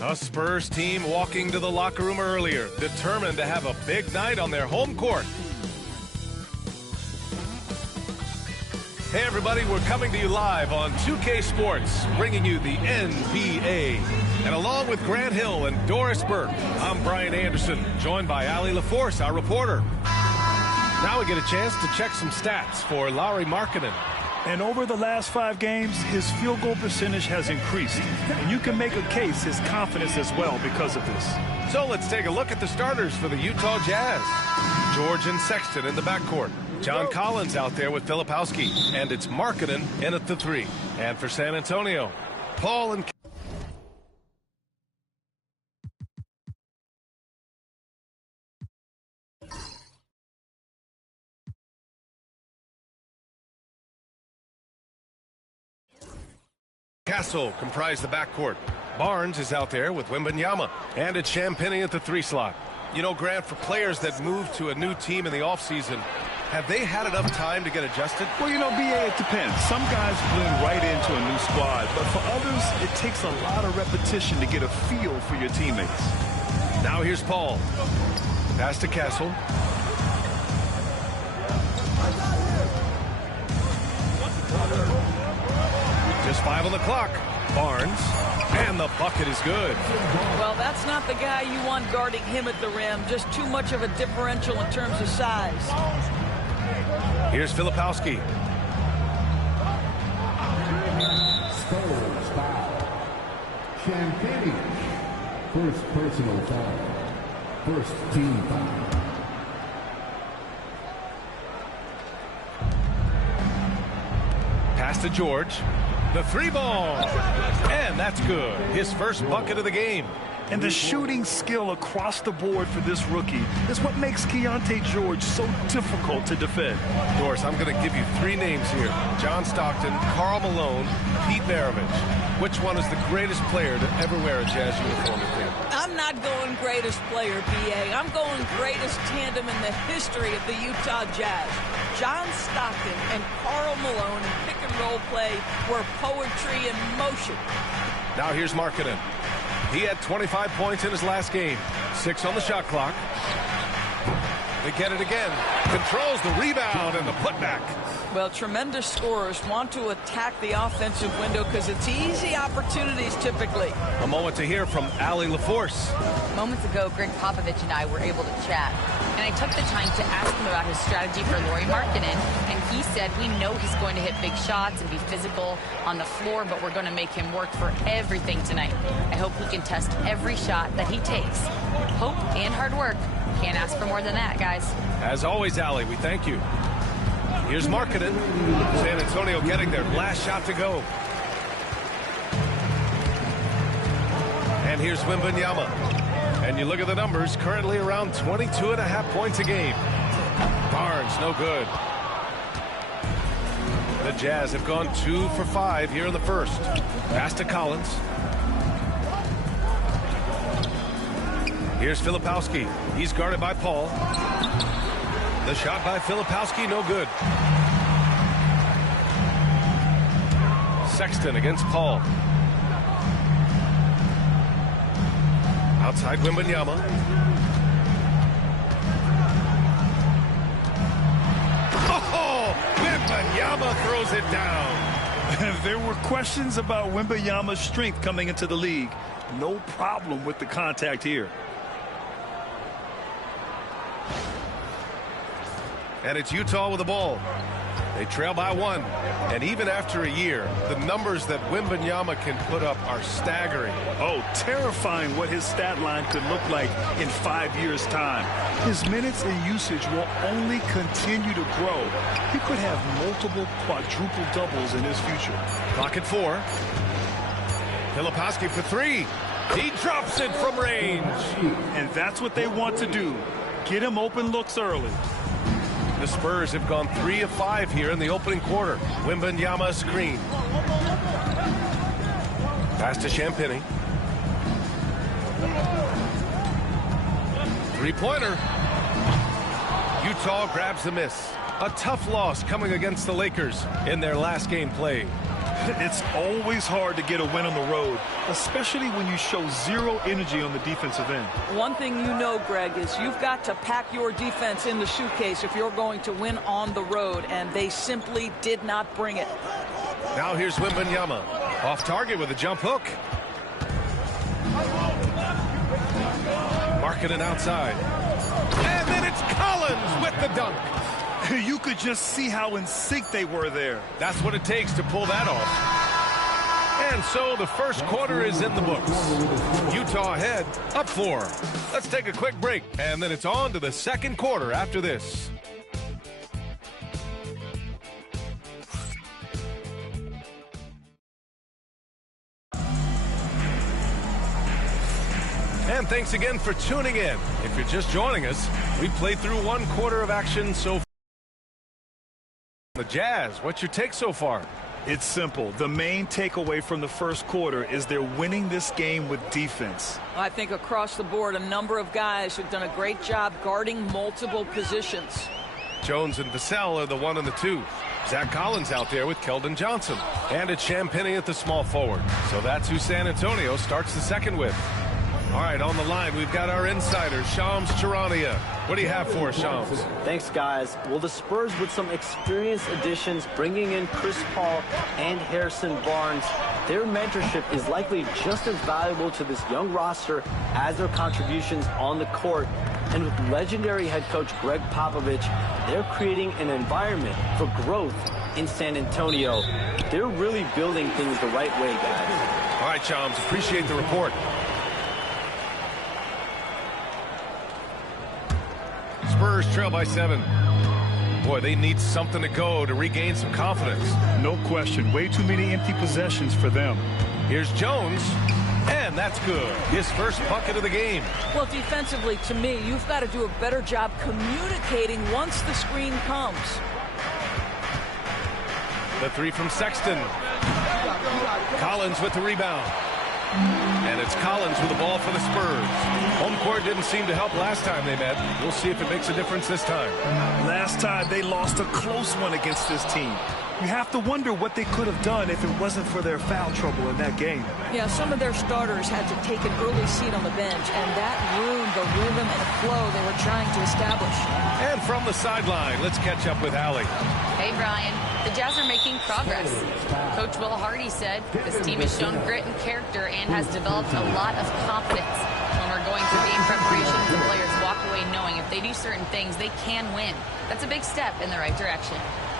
A Spurs team walking to the locker room earlier, determined to have a big night on their home court. Hey everybody, we're coming to you live on 2K Sports, bringing you the NBA. And along with Grant Hill and Doris Burke, I'm Brian Anderson, joined by Ali LaForce, our reporter. Now we get a chance to check some stats for Lauri Markkanen. And over the last 5 games, his field goal percentage has increased. And you can make a case his confidence as well because of this. So let's take a look at the starters for the Utah Jazz. George and Sexton in the backcourt. John Collins out there with Filipowski. And it's Markkanen in at the 3. And for San Antonio, Paul and Castle comprise the backcourt. Barnes is out there with Wembanyama. And it's Champagnie at the 3 slot. You know, Grant, for players that move to a new team in the offseason, have they had enough time to get adjusted? Well, you know, BA, it depends. Some guys blend right into a new squad, but for others, it takes a lot of repetition to get a feel for your teammates. Now here's Paul. Pass to Castle. Just 5 on the clock. Barnes. And the bucket is good. Well, that's not the guy you want guarding him at the rim. Just too much of a differential in terms of size. Here's Filipowski. Spurs foul. Champagnie. First personal foul. First team foul. Pass to George. The 3 ball. And that's good. His first bucket of the game. And the shooting skill across the board for this rookie is what makes Keontae George so difficult to defend. Doris, I'm going to give you 3 names here. John Stockton, Karl Malone, Pete Maravich. Which one is the greatest player to ever wear a Jazz uniform, you think? I'm not going greatest player, BA. I'm going greatest tandem in the history of the Utah Jazz. John Stockton and Karl Malone in pick-and-roll play were poetry in motion. Now here's Markkanen. He had 25 points in his last game. 6 on the shot clock. They get it again. Controls the rebound and the putback. Well, tremendous scorers want to attack the offensive window because it's easy opportunities typically. A moment to hear from Ali LaForce. Moments ago, Greg Popovich and I were able to chat, and I took the time to ask him about his strategy for Lauri Markkanen, and he said, we know he's going to hit big shots and be physical on the floor, but we're going to make him work for everything tonight. I hope he can test every shot that he takes. Hope and hard work. Can't ask for more than that, guys. As always, Ali, we thank you. Here's Markkanen. San Antonio getting their last shot to go. And here's Wembanyama. And you look at the numbers, currently around 22.5 points a game. Barnes, no good. The Jazz have gone 2 for 5 here in the first. Pass to Collins. Here's Filipowski. He's guarded by Paul. The shot by Filipowski, no good. Sexton against Paul. Outside Wembanyama. Oh, Wembanyama throws it down. There were questions about Wembanyama's strength coming into the league. No problem with the contact here. And it's Utah with the ball. They trail by 1. And even after a year, the numbers that Wembanyama can put up are staggering. Oh, terrifying what his stat line could look like in 5 years' time. His minutes and usage will only continue to grow. He could have multiple quadruple doubles in his future. Clock at 4. Filipowski for 3. He drops it from range. And that's what they want to do. Get him open looks early. The Spurs have gone 3 of 5 here in the opening quarter. Wembanyama screen. Pass to Champagnie. 3-pointer. Utah grabs the miss. A tough loss coming against the Lakers in their last game played. It's always hard to get a win on the road, especially when you show zero energy on the defensive end. One thing you know, Greg, is you've got to pack your defense in the suitcase if you're going to win on the road, and they simply did not bring it. Now here's Wembanyama. Off target with a jump hook. Markkanen outside. And then it's Collins with the dunk. You could just see how in sync they were there. That's what it takes to pull that off. And so the first quarter is in the books. Utah ahead, up 4. Let's take a quick break, and then it's on to the second quarter after this. And thanks again for tuning in. If you're just joining us, we played through one quarter of action so far. The Jazz, what's your take so far? It's simple. The main takeaway from the first quarter is they're winning this game with defense. I think across the board, a number of guys have done a great job guarding multiple positions. Jones and Vassell are the 1 and the 2. Zach Collins out there with Keldon Johnson. And it's Champagnie at the small forward. So that's who San Antonio starts the second with. All right, on the line, we've got our insider, Shams Charania. What do you have for us, Shams? Thanks, guys. Well, the Spurs with some experienced additions, bringing in Chris Paul and Harrison Barnes, their mentorship is likely just as valuable to this young roster as their contributions on the court. And with legendary head coach Greg Popovich, they're creating an environment for growth in San Antonio. They're really building things the right way, guys. All right, Shams, appreciate the report. Spurs trail by 7. Boy, they need something to go to regain some confidence. No question. Way too many empty possessions for them. Here's Jones, and that's good. His first bucket of the game. Well, defensively, to me, you've got to do a better job communicating once the screen comes. The 3 from Sexton. Collins with the rebound. And it's Collins with the ball for the Spurs. Home court didn't seem to help last time they met. We'll see if it makes a difference this time. Last time they lost a close one against this team. You have to wonder what they could have done if it wasn't for their foul trouble in that game. Yeah, some of their starters had to take an early seat on the bench, and that ruined the rhythm and flow they were trying to establish. And from the sideline, let's catch up with Allie. Hey, Brian. The Jazz are making progress. Coach Will Hardy said this team has shown grit and character and has developed a lot of confidence. When we're going through game preparation, the players walk away knowing if they do certain things, they can win. That's a big step in the right direction.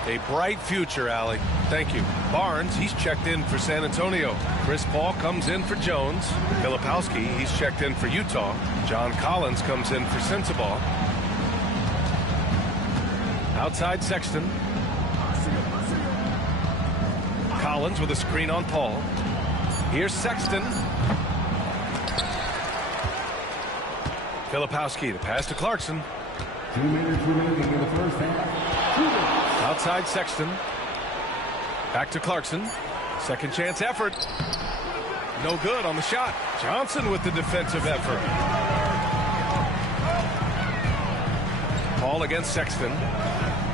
A bright future, Allie. Thank you. Barnes, he's checked in for San Antonio. Chris Paul comes in for Jones. Filipowski, he's checked in for Utah. John Collins comes in for Sensabaugh. Outside Sexton. Collins with a screen on Paul. Here's Sexton. Filipowski, the pass to Clarkson. 2 minutes remaining in the first half. Outside Sexton. Back to Clarkson. Second chance effort. No good on the shot. Johnson with the defensive effort. Paul against Sexton.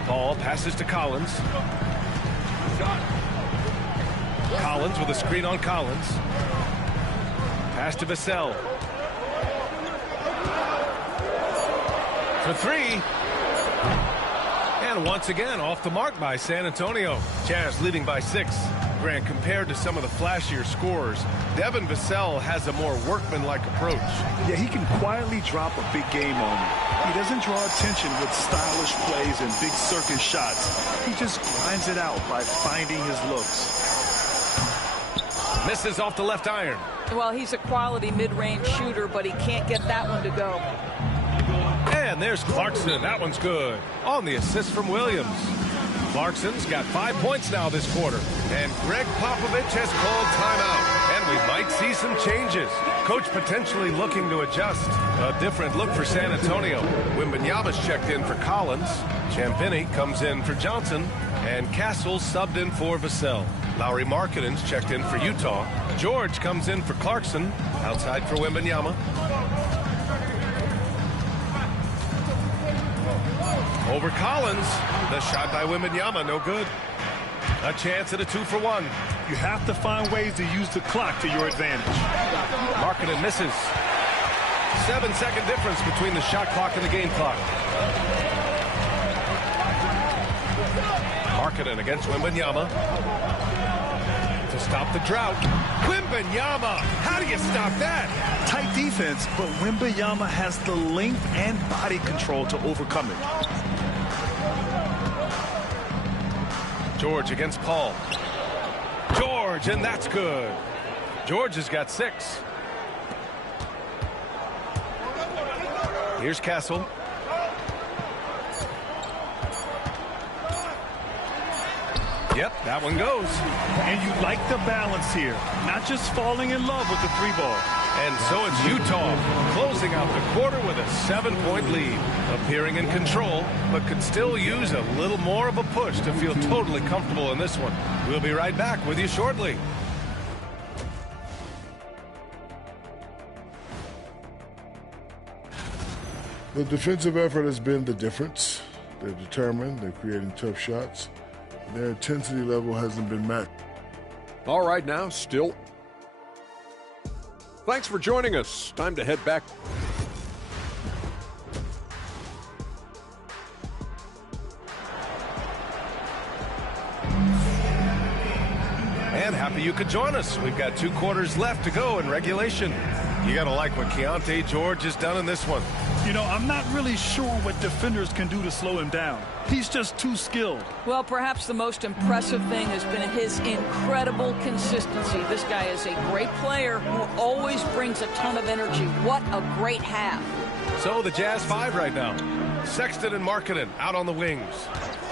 Paul passes to Collins. Collins with a screen on Collins. Pass to Vassell. For 3. And once again, off the mark by San Antonio. Jazz leading by 6. Grant, compared to some of the flashier scorers, Devin Vassell has a more workmanlike approach. Yeah, he can quietly drop a big game on you. He doesn't draw attention with stylish plays and big circus shots. He just grinds it out by finding his looks. Misses off the left iron. Well, he's a quality mid-range shooter, but he can't get that one to go. And there's Clarkson. That one's good. On the assist from Williams. Clarkson's got 5 points now this quarter. And Greg Popovich has called timeout. And we might see some changes. Coach potentially looking to adjust. A different look for San Antonio. Wembanyama's checked in for Collins. Champagnie comes in for Johnson. And Castle subbed in for Vassell. Lauri Markkanen's checked in for Utah. George comes in for Clarkson. Outside for Wembanyama. Over Collins. The shot by Wembanyama, no good. A chance at a 2-for-1. You have to find ways to use the clock to your advantage. Markkanen misses. 7-second difference between the shot clock and the game clock. Markkanen against Wembanyama. To stop the drought. Wembanyama! How do you stop that? Tight defense, but Wembanyama has the length and body control to overcome it. George against Paul. George, and that's good. George has got 6. Here's Castle. Yep, that one goes. And you like the balance here. Not just falling in love with the 3-ball. And so it's Utah closing out the quarter with a 7-point lead. Appearing in control, but could still use a little more of a push to feel totally comfortable in this one. We'll be right back with you shortly. The defensive effort has been the difference. They're determined. They're creating tough shots. Their intensity level hasn't been met. All right, now, still. Thanks for joining us. Time to head back. And happy you could join us. We've got 2 quarters left to go in regulation. You got to like what Keontae George has done in this one. You know, I'm not really sure what defenders can do to slow him down. He's just too skilled. Well, perhaps the most impressive thing has been his incredible consistency. This guy is a great player who always brings a ton of energy. What a great half. So the Jazz 5 right now. Sexton and Markkanen out on the wings.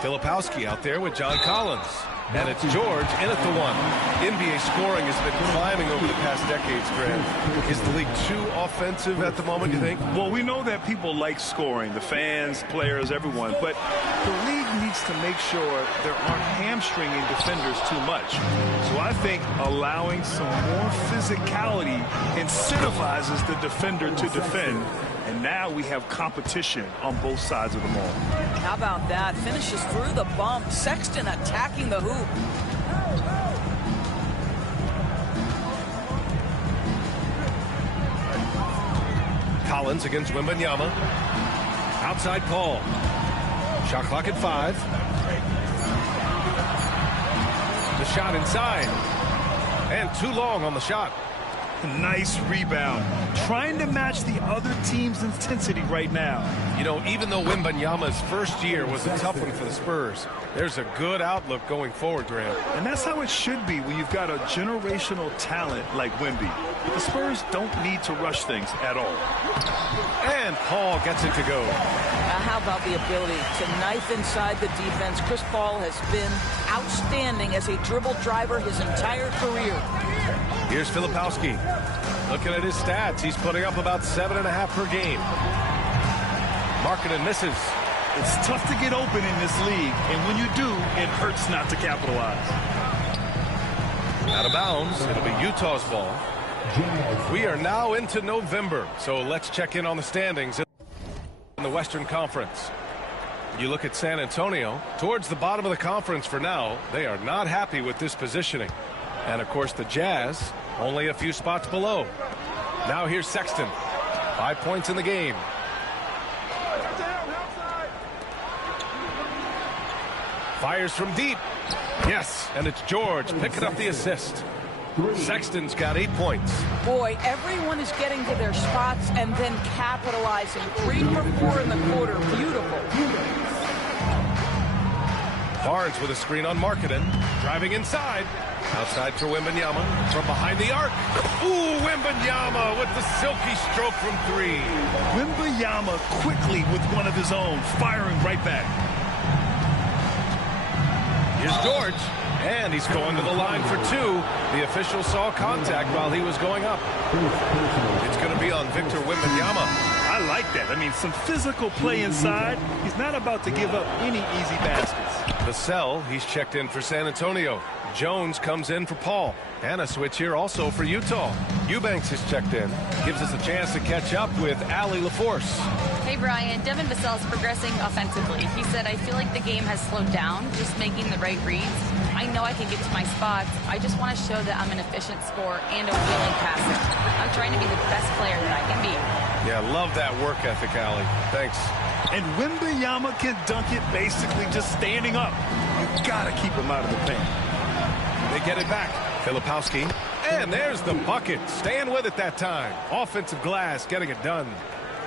Filipowski out there with John Collins. And it's George in at the 1. NBA scoring has been climbing over the past decades, Grant. Is the league too offensive at the moment, you think? Well, we know that people like scoring, the fans, players, everyone, but the league needs to make sure there aren't hamstringing defenders too much. So I think allowing some more physicality incentivizes the defender to defend. And now we have competition on both sides of the ball. How about that? Finishes through the bump. Sexton attacking the hoop. Collins against Wembanyama. Outside Paul. Shot clock at 5. The shot inside. And too long on the shot. Nice rebound. Trying to match the other team's intensity right now. You know, even though Wembanyama's first year was a tough one for the Spurs, there's a good outlook going forward, Graham. And that's how it should be when you've got a generational talent like Wemby. The Spurs don't need to rush things at all. And Paul gets it to go. How about the ability to knife inside the defense? Chris Paul has been outstanding as a dribble driver his entire career. Here's Filipowski. Looking at his stats, he's putting up about 7.5 per game. Markkanen misses. It's tough to get open in this league, and when you do, it hurts not to capitalize. Out of bounds. It'll be Utah's ball. We are now into November, so let's check in on the standings in the Western Conference. You look at San Antonio, towards the bottom of the conference for now. They are not happy with this positioning. And, of course, the Jazz, only a few spots below. Now here's Sexton. 5 points in the game. Fires from deep. Yes, and it's George picking up the assist. Sexton's got 8 points. Boy, everyone is getting to their spots and then capitalizing. 3 for 4 in the quarter. Beautiful. Barnes with a screen on Markkanen. Driving inside. Outside for Wembanyama. From behind the arc. Ooh, Wembanyama with the silky stroke from 3. Wembanyama quickly with one of his own, firing right back. Here's George. And he's going to the line for 2. The official saw contact while he was going up. It's going to be on Victor Wembanyama. I like that. I mean, some physical play inside. He's not about to give up any easy baskets. Vassell, he's checked in for San Antonio. Jones comes in for Paul. And a switch here also for Utah. Eubanks has checked in. Gives us a chance to catch up with Allie LaForce. Hey, Brian. Devin Vassell's progressing offensively. He said, I feel like the game has slowed down, just making the right reads. I know I can get to my spots. I just want to show that I'm an efficient scorer and a willing passer. I'm trying to be the best player that I can be. Yeah, love that work ethic, Allie. Thanks. And Wembanyama can dunk it basically just standing up. You got to keep him out of the paint. They get it back. Filipowski. And there's the bucket. Staying with it that time. Offensive glass, getting it done.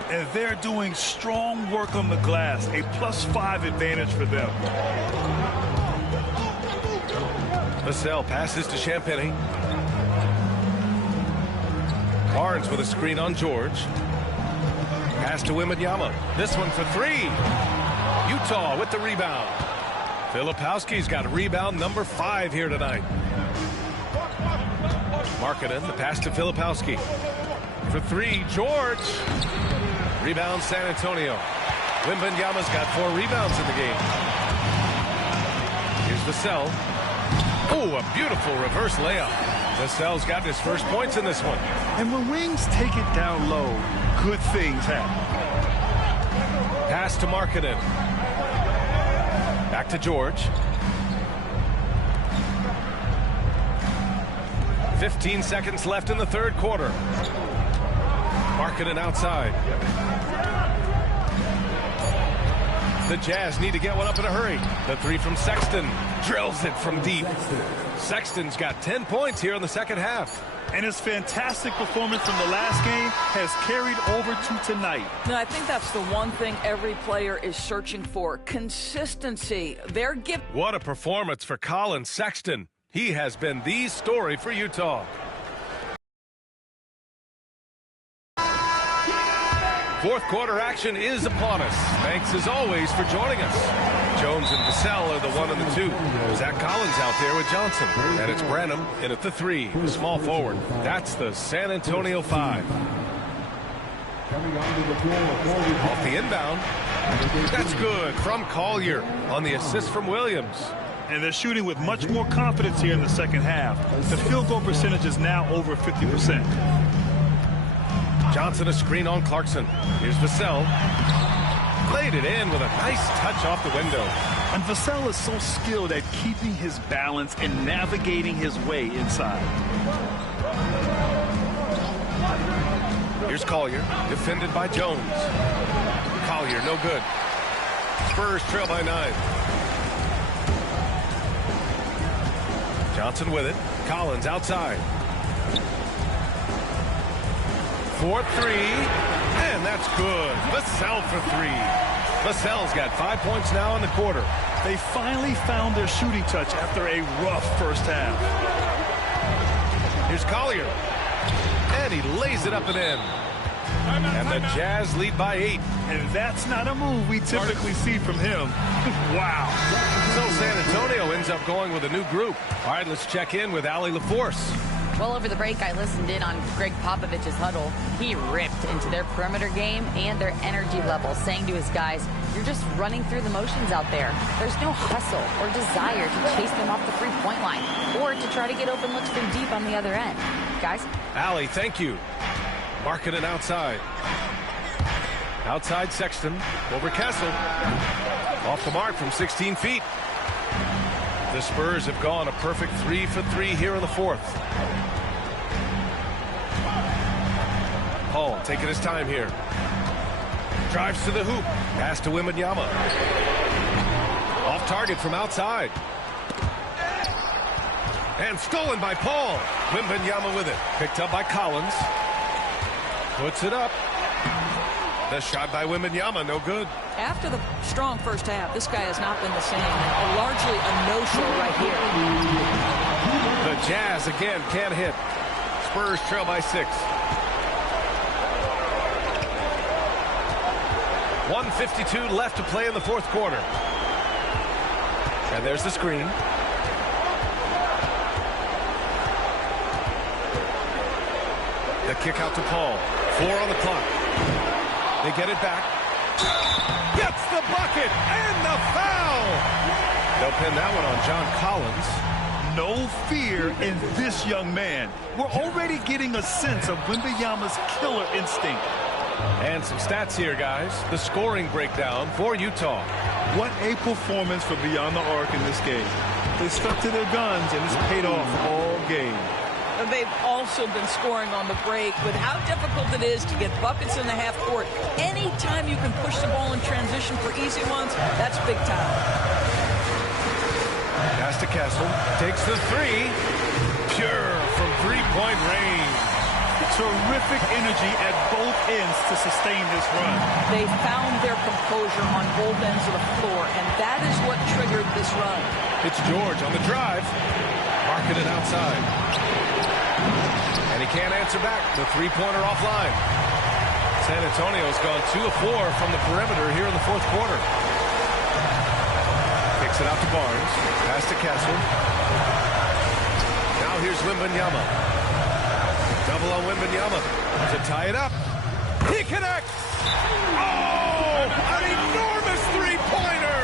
And they're doing strong work on the glass. A +5 advantage for them. Vassell passes to Champagny. Barnes with a screen on George. Pass to Wembanyama. This one for three. Utah with the rebound. Filipowski's got rebound number 5 here tonight. Markkanen, the pass to Filipowski. For three, George. Rebound San Antonio. Wembanyama's got 4 rebounds in the game. Here's Vassell. Oh, a beautiful reverse layup. Vassell's got his first points in this one. And when wings take it down low, good things happen. Pass to Markkanen. Back to George. 15 seconds left in the third quarter. Markkanen outside. The Jazz need to get one up in a hurry. The three from Sexton. Drills it from deep. Sexton's got 10 points here in the second half. And his fantastic performance from the last game has carried over to tonight. No, I think that's the one thing every player is searching for. Consistency. Their gift. What a performance for Colin Sexton. He has been the story for Utah. Fourth quarter action is upon us. Thanks as always for joining us. Jones and Vassell are the 1 and the 2. Zach Collins out there with Johnson. And it's Branham in at the 3, the small forward. That's the San Antonio 5. Off the inbound. That's good from Collier on the assist from Williams. And they're shooting with much more confidence here in the second half. The field goal percentage is now over 50%. Johnson a screen on Clarkson. Here's Vassell. Played it in with a nice touch off the window. And Vassell is so skilled at keeping his balance and navigating his way inside. Here's Collier, defended by Jones. Collier, no good. Spurs trail by 9. Johnson with it. Collins outside. 4-3, and that's good. Vassell for 3. Vassell's got 5 points now in the quarter. They finally found their shooting touch after a rough first half. Here's Collier, and he lays it up and in. And the Jazz lead by 8. And that's not a move we typically see from him. Wow. So San Antonio ends up going with a new group. All right, let's check in with Allie LaForce. Well, over the break, I listened in on Greg Popovich's huddle. He ripped into their perimeter game and their energy level, saying to his guys, you're just running through the motions out there. There's no hustle or desire to chase them off the three-point line or to try to get open looks from deep on the other end. Guys? Allie, thank you. Markkanen outside. Outside Sexton. Over Kessel. Off the mark from 16 feet. The Spurs have gone a perfect 3 for 3 here in the fourth. Hall taking his time here. Drives to the hoop. Pass to Wembanyama. Off target from outside. And stolen by Paul. Wembanyama with it. Picked up by Collins. Puts it up. The shot by Wembanyama, no good. After the strong first half, this guy has not been the same. Largely a no-show right here. The Jazz again can't hit. Spurs trail by 6. 1:52 left to play in the fourth quarter. And there's the screen. The kick out to Paul. 4 on the clock. They get it back. Gets the bucket and the foul. They'll pin that one on John Collins. no fear in this young man. We're already getting a sense of Wembanyama's killer instinct. And some stats here, guys. The scoring breakdown for Utah. What a performance for Beyond the Arc in this game. They stuck to their guns, and it's paid off all game. They've also been scoring on the break with how difficult it is to get buckets in the half court. Anytime you can push the ball in transition for easy ones, that's big time. Pass to Kessel. Takes the three. Pure from three-point range. Terrific energy at both ends to sustain this run. They found their composure on both ends of the floor, and that is what triggered this run. It's George on the drive. Marking it outside. And he can't answer back. The three-pointer offline. San Antonio's gone 2 of 4 from the perimeter here in the fourth quarter. Kicks it out to Barnes. Pass to Kessel. Now here's Wembanyama. Double on Wembanyama to tie it up. He connects. Oh, an enormous three-pointer.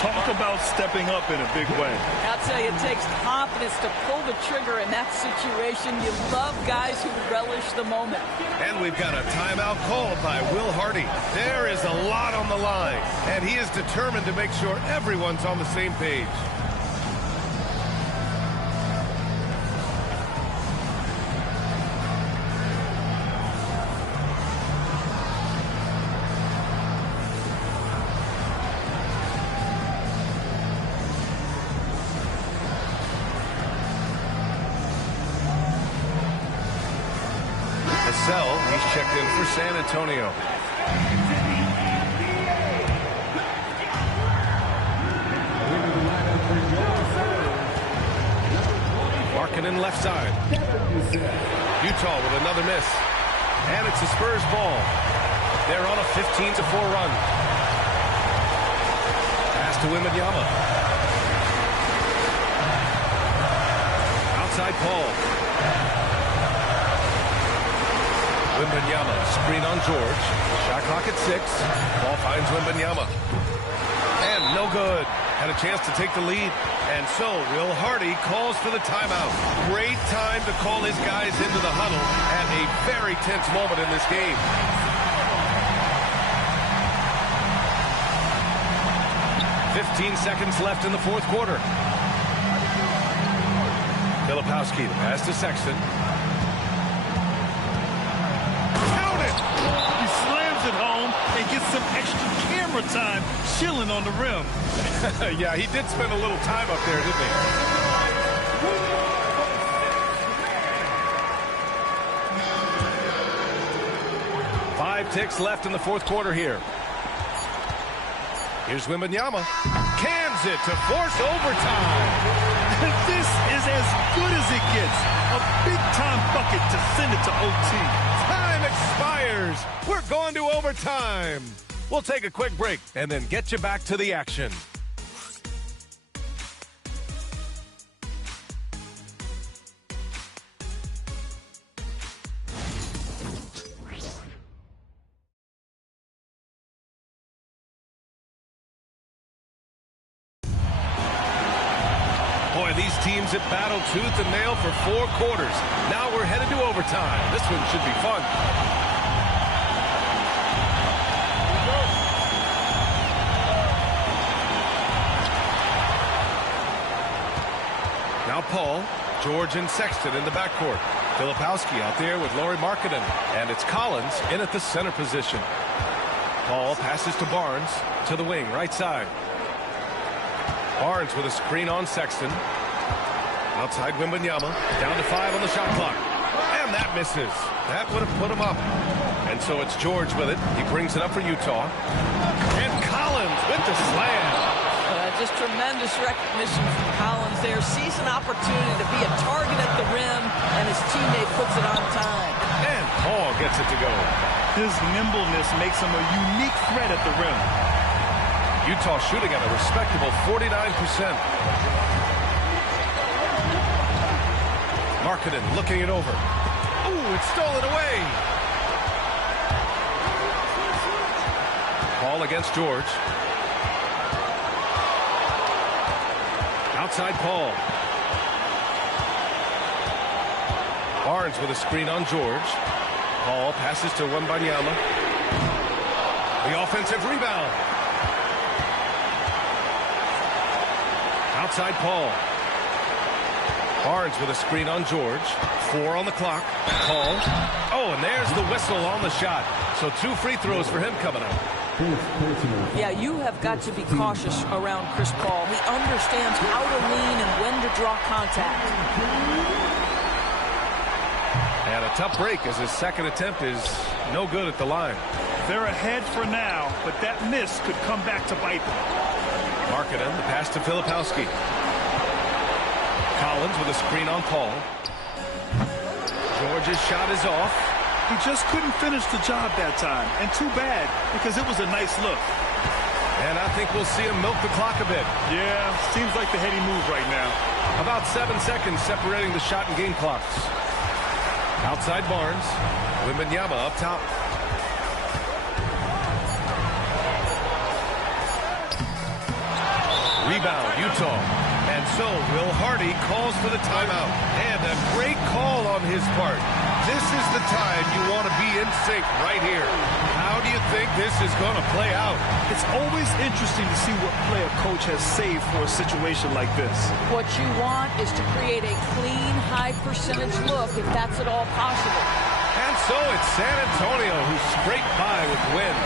Talk about stepping up in a big way. I'll tell you, it takes confidence to pull the trigger in that situation. You love guys who relish the moment. And we've got a timeout called by Will Hardy. There is a lot on the line, and he is determined to make sure everyone's on the same page. He's checked in for San Antonio. Markkanen left side. Utah with another miss. And it's the Spurs ball. They're on a 15-4 run. Pass to Wembanyama. Outside Paul. Wembanyama, screen on George. Shot clock at 6. Ball finds Wembanyama. And no good. Had a chance to take the lead. And so Will Hardy calls for the timeout. Great time to call his guys into the huddle at a very tense moment in this game. "15 seconds left in the fourth quarter. Filipowski, the pass to Sexton. At home and get some extra camera time chilling on the rim. Yeah, he did spend a little time up there, didn't he? Five ticks left in the fourth quarter here. Here's Wembanyama. Cans it to force overtime. This is as good as it gets. A big-time bucket to send it to OT. Time expires. We're going to overtime. We'll take a quick break and then get you back to the action. Boy, these teams have battled tooth and nail for 4 quarters. Now we're headed to overtime. This one should be fun. Now Paul, George, and Sexton in the backcourt. Filipowski out there with Lauri Markkanen. And it's Collins in at the center position. Paul passes to Barnes to the wing, right side. Barnes with a screen on Sexton. Outside Wembanyama. Down to 5 on the shot clock. And that misses. That would have put him up. And so it's George with it. He brings it up for Utah. And Collins with the slam. Just tremendous recognition from Collins there. Sees an opportunity to be a target at the rim, and his teammate puts it on time. And Paul gets it to go. His nimbleness makes him a unique threat at the rim. Utah shooting at a respectable 49%. Markkanen looking it over. Ooh, it's stolen away. Paul against George. Outside Paul. Barnes with a screen on George. Paul passes to Wembanyama. The offensive rebound. Outside Paul. Barnes with a screen on George. 4 on the clock. Paul. Oh, and there's the whistle on the shot. So 2 free throws for him coming up. Yeah, you have got to be cautious around Chris Paul. He understands how to lean and when to draw contact. And a tough break as his second attempt is no good at the line. They're ahead for now, but that miss could come back to bite them. Markkanen, the pass to Filipowski. Collins with a screen on Paul. George's shot is off. He just couldn't finish the job that time, and too bad, because it was a nice look. And I think we'll see him milk the clock a bit. Yeah, seems like the heady move right now. About 7 seconds separating the shot and game clocks. Outside Barnes. Wembanyama up top. Rebound, Utah. And so Will Hardy calls for the timeout. And a great call on his part. This is the time you want to be in sync right here. How do you think this is going to play out? It's always interesting to see what play a coach has saved for a situation like this. What you want is to create a clean, high percentage look if that's at all possible. And so it's San Antonio who scraped by with the win.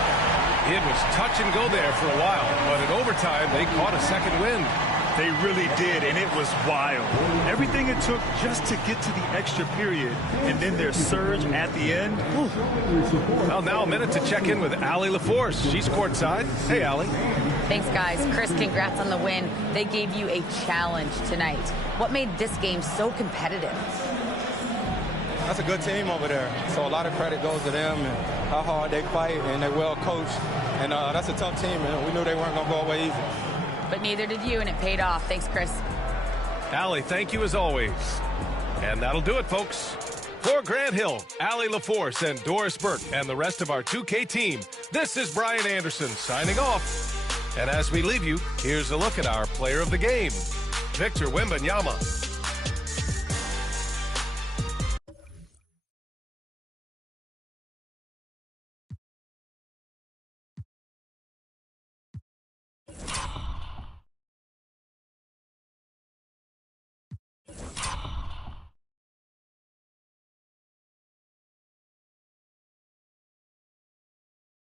It was touch and go there for a while, but in overtime they caught a second win. They really did, and it was wild. Everything it took just to get to the extra period, and then their surge at the end. Whew. Well, now a minute to check in with Allie LaForce. She's courtside. Hey, Allie. Thanks, guys. Chris, congrats on the win. They gave you a challenge tonight. What made this game so competitive? That's a good team over there. So a lot of credit goes to them and how hard they fight, and they're well coached. And that's a tough team, and we knew they weren't going to go away easy. But neither did you, and it paid off. Thanks, Chris. Allie, thank you as always. And that'll do it, folks. For Grant Hill, Allie LaForce, and Doris Burke, and the rest of our 2K team, this is Brian Anderson signing off. And as we leave you, here's a look at our player of the game, Victor Wembanyama.